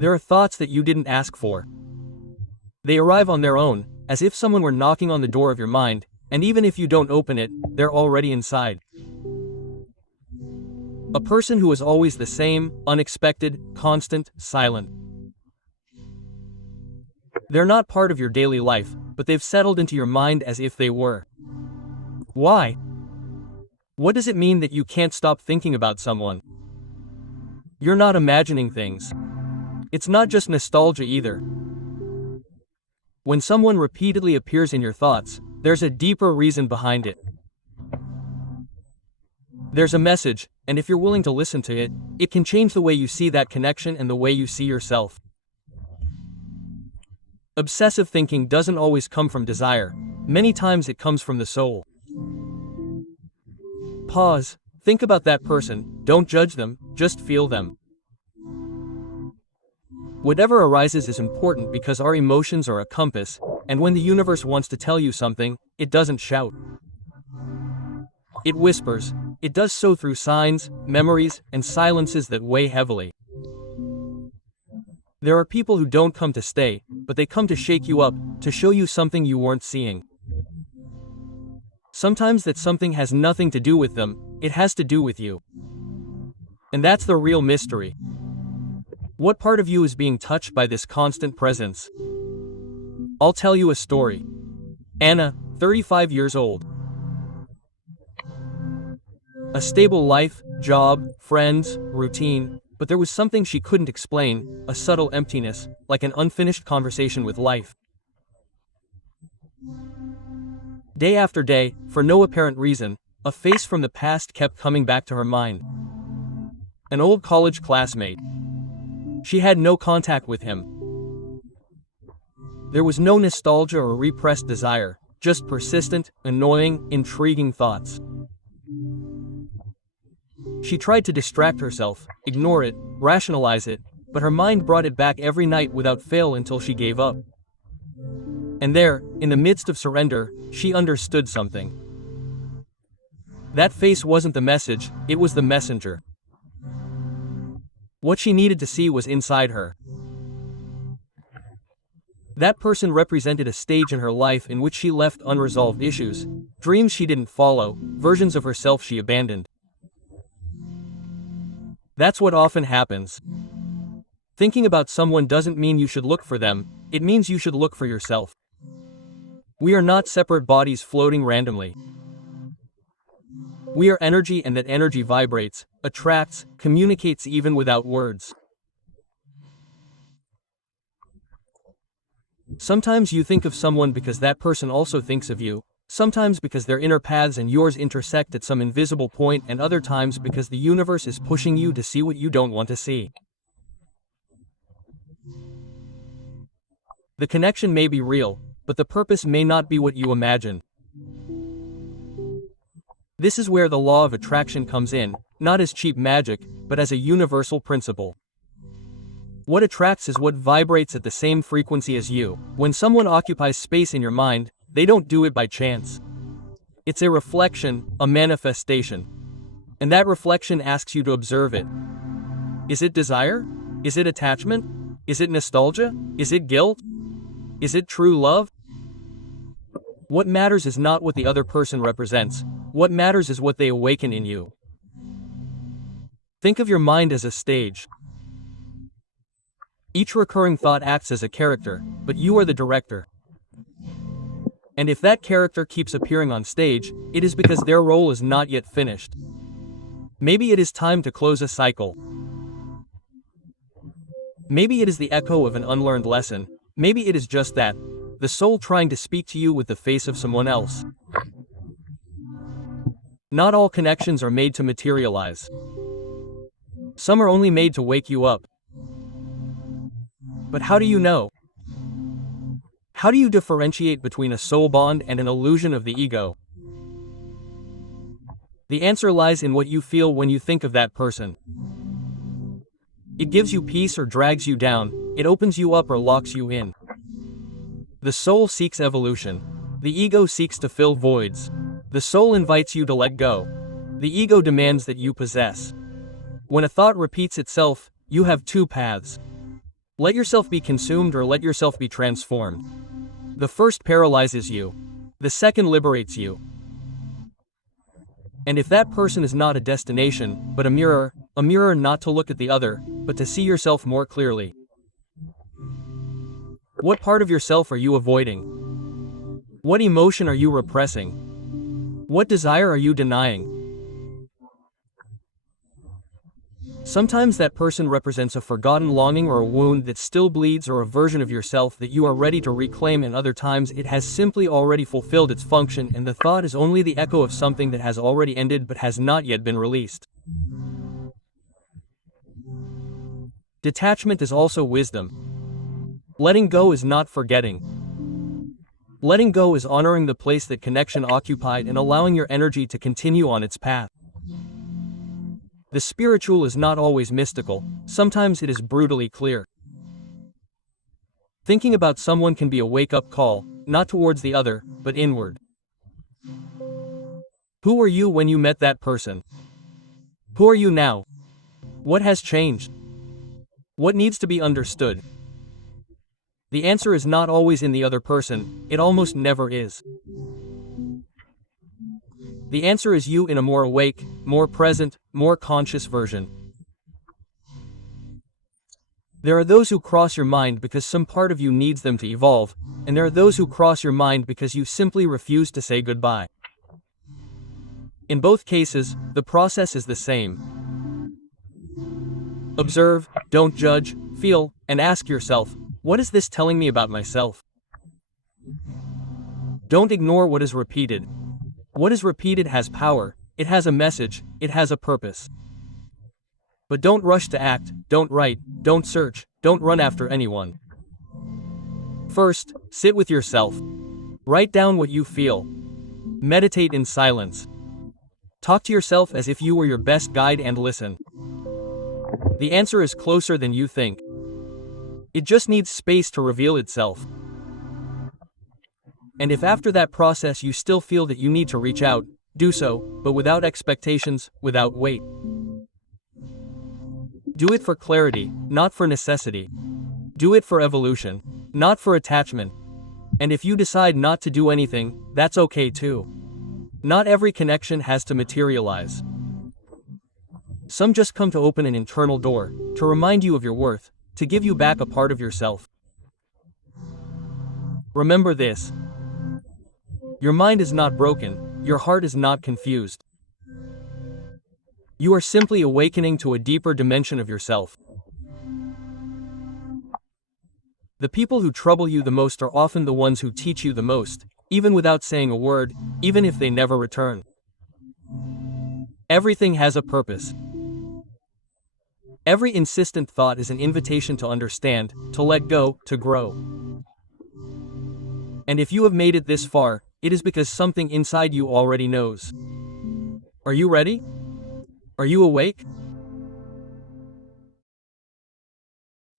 There are thoughts that you didn't ask for. They arrive on their own, as if someone were knocking on the door of your mind, and even if you don't open it, they're already inside. A person who is always the same, unexpected, constant, silent. They're not part of your daily life, but they've settled into your mind as if they were. Why? What does it mean that you can't stop thinking about someone? You're not imagining things. It's not just nostalgia either. When someone repeatedly appears in your thoughts, there's a deeper reason behind it. There's a message, and if you're willing to listen to it, it can change the way you see that connection and the way you see yourself. Obsessive thinking doesn't always come from desire. Many times it comes from the soul. Pause. Think about that person. Don't judge them, just feel them. Whatever arises is important because our emotions are a compass, and when the universe wants to tell you something, it doesn't shout. It whispers. It does so through signs, memories, and silences that weigh heavily. There are people who don't come to stay, but they come to shake you up, to show you something you weren't seeing. Sometimes that something has nothing to do with them, it has to do with you. And that's the real mystery. What part of you is being touched by this constant presence? I'll tell you a story. Anna, 35 years old. A stable life, job, friends, routine, but there was something she couldn't explain, a subtle emptiness, like an unfinished conversation with life. Day after day, for no apparent reason, a face from the past kept coming back to her mind. An old college classmate. She had no contact with him. There was no nostalgia or repressed desire, just persistent, annoying, intriguing thoughts. She tried to distract herself, ignore it, rationalize it, but her mind brought it back every night without fail until she gave up. And there, in the midst of surrender, she understood something. That face wasn't the message, it was the messenger. What she needed to see was inside her. That person represented a stage in her life in which she left unresolved issues, dreams she didn't follow, versions of herself she abandoned. That's what often happens. Thinking about someone doesn't mean you should look for them, it means you should look for yourself. We are not separate bodies floating randomly. We are energy, and that energy vibrates, attracts, communicates even without words. Sometimes you think of someone because that person also thinks of you, sometimes because their inner paths and yours intersect at some invisible point, and other times because the universe is pushing you to see what you don't want to see. The connection may be real, but the purpose may not be what you imagine. This is where the law of attraction comes in, not as cheap magic, but as a universal principle. What attracts is what vibrates at the same frequency as you. When someone occupies space in your mind, they don't do it by chance. It's a reflection, a manifestation. And that reflection asks you to observe it. Is it desire? Is it attachment? Is it nostalgia? Is it guilt? Is it true love? What matters is not what the other person represents. What matters is what they awaken in you. Think of your mind as a stage. Each recurring thought acts as a character, but you are the director. And if that character keeps appearing on stage, it is because their role is not yet finished. Maybe it is time to close a cycle. Maybe it is the echo of an unlearned lesson. Maybe it is just that, the soul trying to speak to you with the face of someone else. Not all connections are made to materialize. Some are only made to wake you up. But how do you know? How do you differentiate between a soul bond and an illusion of the ego? The answer lies in what you feel when you think of that person. It gives you peace or drags you down, it opens you up or locks you in. The soul seeks evolution. The ego seeks to fill voids. The soul invites you to let go. The ego demands that you possess. When a thought repeats itself, you have two paths. Let yourself be consumed or let yourself be transformed. The first paralyzes you. The second liberates you. And if that person is not a destination, but a mirror not to look at the other, but to see yourself more clearly. What part of yourself are you avoiding? What emotion are you repressing? What desire are you denying? Sometimes that person represents a forgotten longing or a wound that still bleeds, or a version of yourself that you are ready to reclaim, and other times it has simply already fulfilled its function and the thought is only the echo of something that has already ended but has not yet been released. Detachment is also wisdom. Letting go is not forgetting. Letting go is honoring the place that connection occupied and allowing your energy to continue on its path. The spiritual is not always mystical, sometimes it is brutally clear. Thinking about someone can be a wake-up call, not towards the other, but inward. Who were you when you met that person? Who are you now? What has changed? What needs to be understood? The answer is not always in the other person, it almost never is. The answer is you in a more awake, more present, more conscious version. There are those who cross your mind because some part of you needs them to evolve, and there are those who cross your mind because you simply refuse to say goodbye. In both cases, the process is the same. Observe, don't judge, feel, and ask yourself, what is this telling me about myself? Don't ignore what is repeated. What is repeated has power, it has a message, it has a purpose. But don't rush to act, don't write, don't search, don't run after anyone. First, sit with yourself. Write down what you feel. Meditate in silence. Talk to yourself as if you were your best guide and listen. The answer is closer than you think. It just needs space to reveal itself. And if after that process you still feel that you need to reach out, do so, but without expectations, without weight. Do it for clarity, not for necessity. Do it for evolution, not for attachment. And if you decide not to do anything, that's okay too. Not every connection has to materialize. Some just come to open an internal door, to remind you of your worth, to give you back a part of yourself. Remember this. Your mind is not broken, your heart is not confused. You are simply awakening to a deeper dimension of yourself. The people who trouble you the most are often the ones who teach you the most, even without saying a word, even if they never return. Everything has a purpose. Every insistent thought is an invitation to understand, to let go, to grow. And if you have made it this far, it is because something inside you already knows. Are you ready? Are you awake?